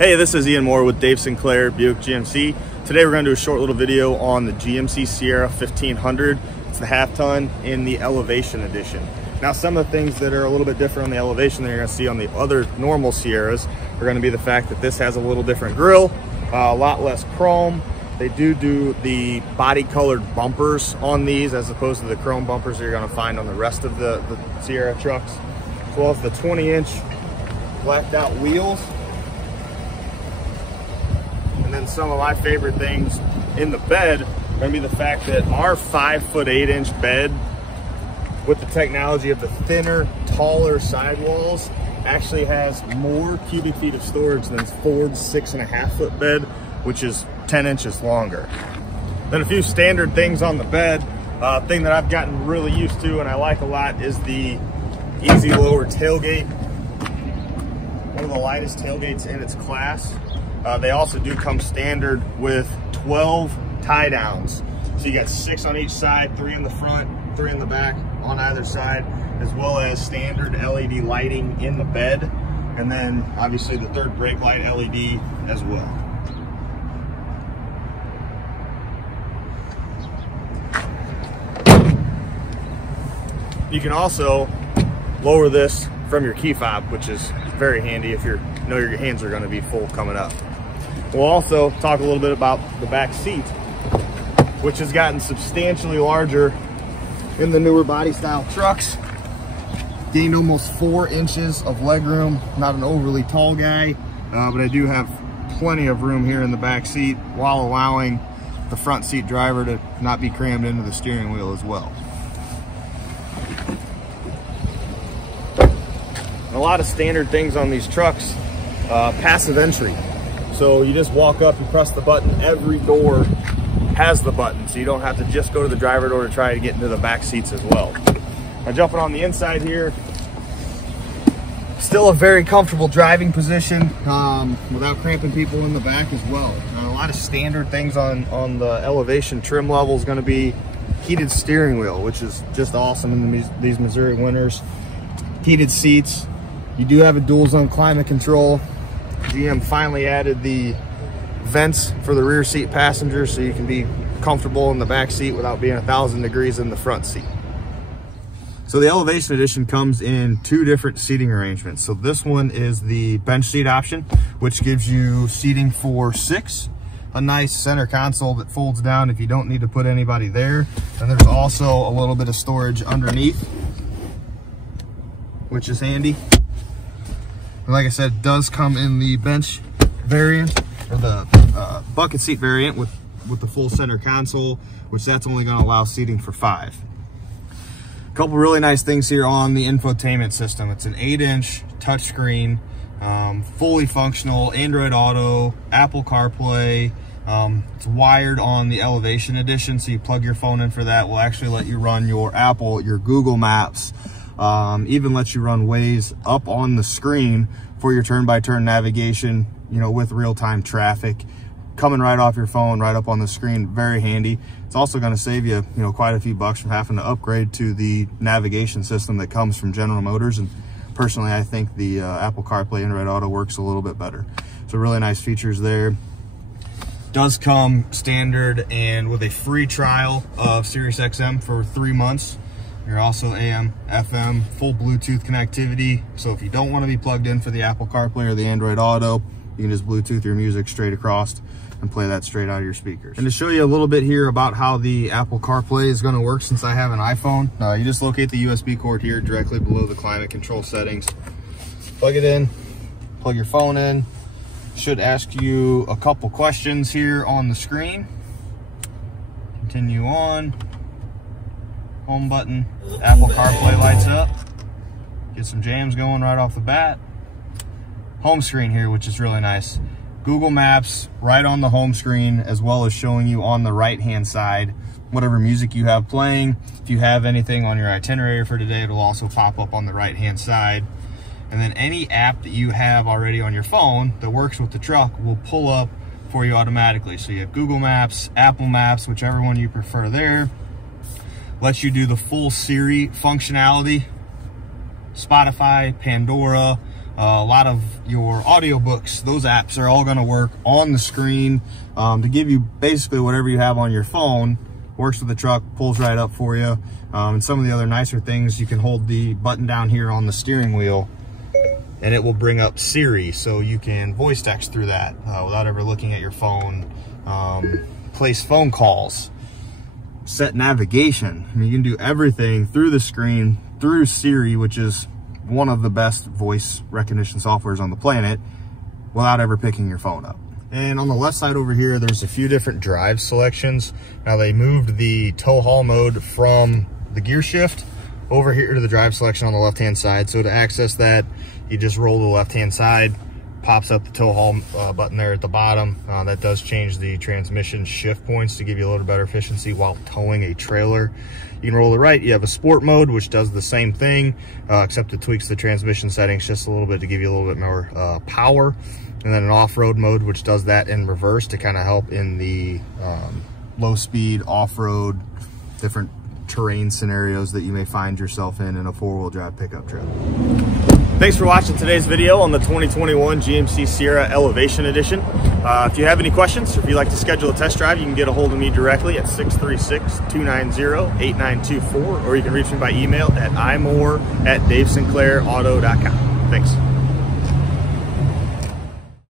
Hey, this is Ian Moore with Dave Sinclair, Buick GMC. Today we're going to do a short little video on the GMC Sierra 1500. It's the half ton in the Elevation edition. Now, some of the things that are a little bit different on the Elevation than you're going to see on the other normal Sierras are going to be the fact that this has a little different grille, a lot less chrome. They do the body colored bumpers on these as opposed to the chrome bumpers that you're going to find on the rest of the Sierra trucks, as well as the 20-inch blacked out wheels. And then some of my favorite things in the bed are going to be the fact that our 5'8" bed with the technology of the thinner, taller sidewalls actually has more cubic feet of storage than Ford's 6.5-foot bed, which is 10 inches longer. Then a few standard things on the bed. Thing that I've gotten really used to and I like a lot is the easy lower tailgate. One of the lightest tailgates in its class. They also do come standard with 12 tie downs. So you got 6 on each side, 3 in the front, 3 in the back on either side, as well as standard LED lighting in the bed. And then obviously the third brake light LED as well. You can also lower this from your key fob, which is very handy if you know your hands are going to be full coming up. We'll also talk a little bit about the back seat, which has gotten substantially larger in the newer body style trucks. Gained almost 4 inches of legroom. Not an overly tall guy, but I do have plenty of room here in the back seat while allowing the front seat driver to not be crammed into the steering wheel as well. A lot of standard things on these trucks, passive entry. So you just walk up, you press the button, every door has the button, so you don't have to just go to the driver door to try to get into the back seats as well. Now jumping on the inside here, still a very comfortable driving position without cramping people in the back as well. Now, a lot of standard things on the Elevation trim level is going to be heated steering wheel, which is just awesome in these Missouri winters. Heated seats. You do have a dual zone climate control. GM finally added the vents for the rear seat passengers so you can be comfortable in the back seat without being 1,000 degrees in the front seat. So the Elevation Edition comes in 2 different seating arrangements. So this one is the bench seat option, which gives you seating for 6, a nice center console that folds down if you don't need to put anybody there. And there's also a little bit of storage underneath, which is handy. And like I said, it does come in the bench variant, or the bucket seat variant with the full center console, which that's only going to allow seating for 5. A couple really nice things here on the infotainment system. It's an 8-inch touchscreen, fully functional, Android Auto, Apple Carplay. It's wired on the Elevation Edition, so you plug your phone in for that. Will actually let you run your Apple, your Google Maps, even lets you run Waze up on the screen for your turn-by-turn navigation, you know, with real-time traffic coming right off your phone, right up on the screen. Very handy. It's also going to save you, quite a few bucks from having to upgrade to the navigation system that comes from General Motors. And personally, I think the Apple CarPlay Android Auto works a little bit better. So really nice features there. Does come standard and with a free trial of SiriusXM for 3 months. You're also AM, FM, full Bluetooth connectivity. So if you don't want to be plugged in for the Apple CarPlay or the Android Auto, you can just Bluetooth your music straight across and play that straight out of your speakers. And to show you a little bit here about how the Apple CarPlay is going to work, since I have an iPhone, you just locate the USB cord here directly below the climate control settings. Plug it in, plug your phone in. Should ask you a couple questions here on the screen. Continue on. Home button, Apple CarPlay lights up. Get some jams going right off the bat. Home screen here, which is really nice. Google Maps right on the home screen, as well as showing you on the right-hand side whatever music you have playing. If you have anything on your itinerary for today, it'll also pop up on the right-hand side. And then any app that you have already on your phone that works with the truck will pull up for you automatically. So you have Google Maps, Apple Maps, whichever one you prefer there. Lets you do the full Siri functionality, Spotify, Pandora, A lot of your audiobooks, those apps are all going to work on the screen to give you basically whatever you have on your phone. Works with the truck, pulls right up for you. And some of the other nicer things, you can hold the button down here on the steering wheel and it will bring up Siri, so you can voice text through that without ever looking at your phone. Place phone calls, set navigation. I mean, you can do everything through the screen, through Siri, which is one of the best voice recognition softwares on the planet, without ever picking your phone up. And on the left side over here, there's a few different drive selections. Now they moved the tow haul mode from the gear shift over here to the drive selection on the left-hand side. So to access that, you just roll to the left-hand side, pops up the tow haul button there at the bottom. That does change the transmission shift points to give you a little better efficiency while towing a trailer. You can roll to the right, you have a sport mode, which does the same thing, except it tweaks the transmission settings just a little bit to give you a little bit more power. And then an off-road mode, which does that in reverse to kind of help in the low speed, off-road, different terrain scenarios that you may find yourself in a four-wheel drive pickup truck. Thanks for watching today's video on the 2021 GMC Sierra Elevation Edition. If you have any questions, or if you'd like to schedule a test drive, you can get a hold of me directly at 636-290-8924, or you can reach me by email at imore@davesinclairauto.com. Thanks.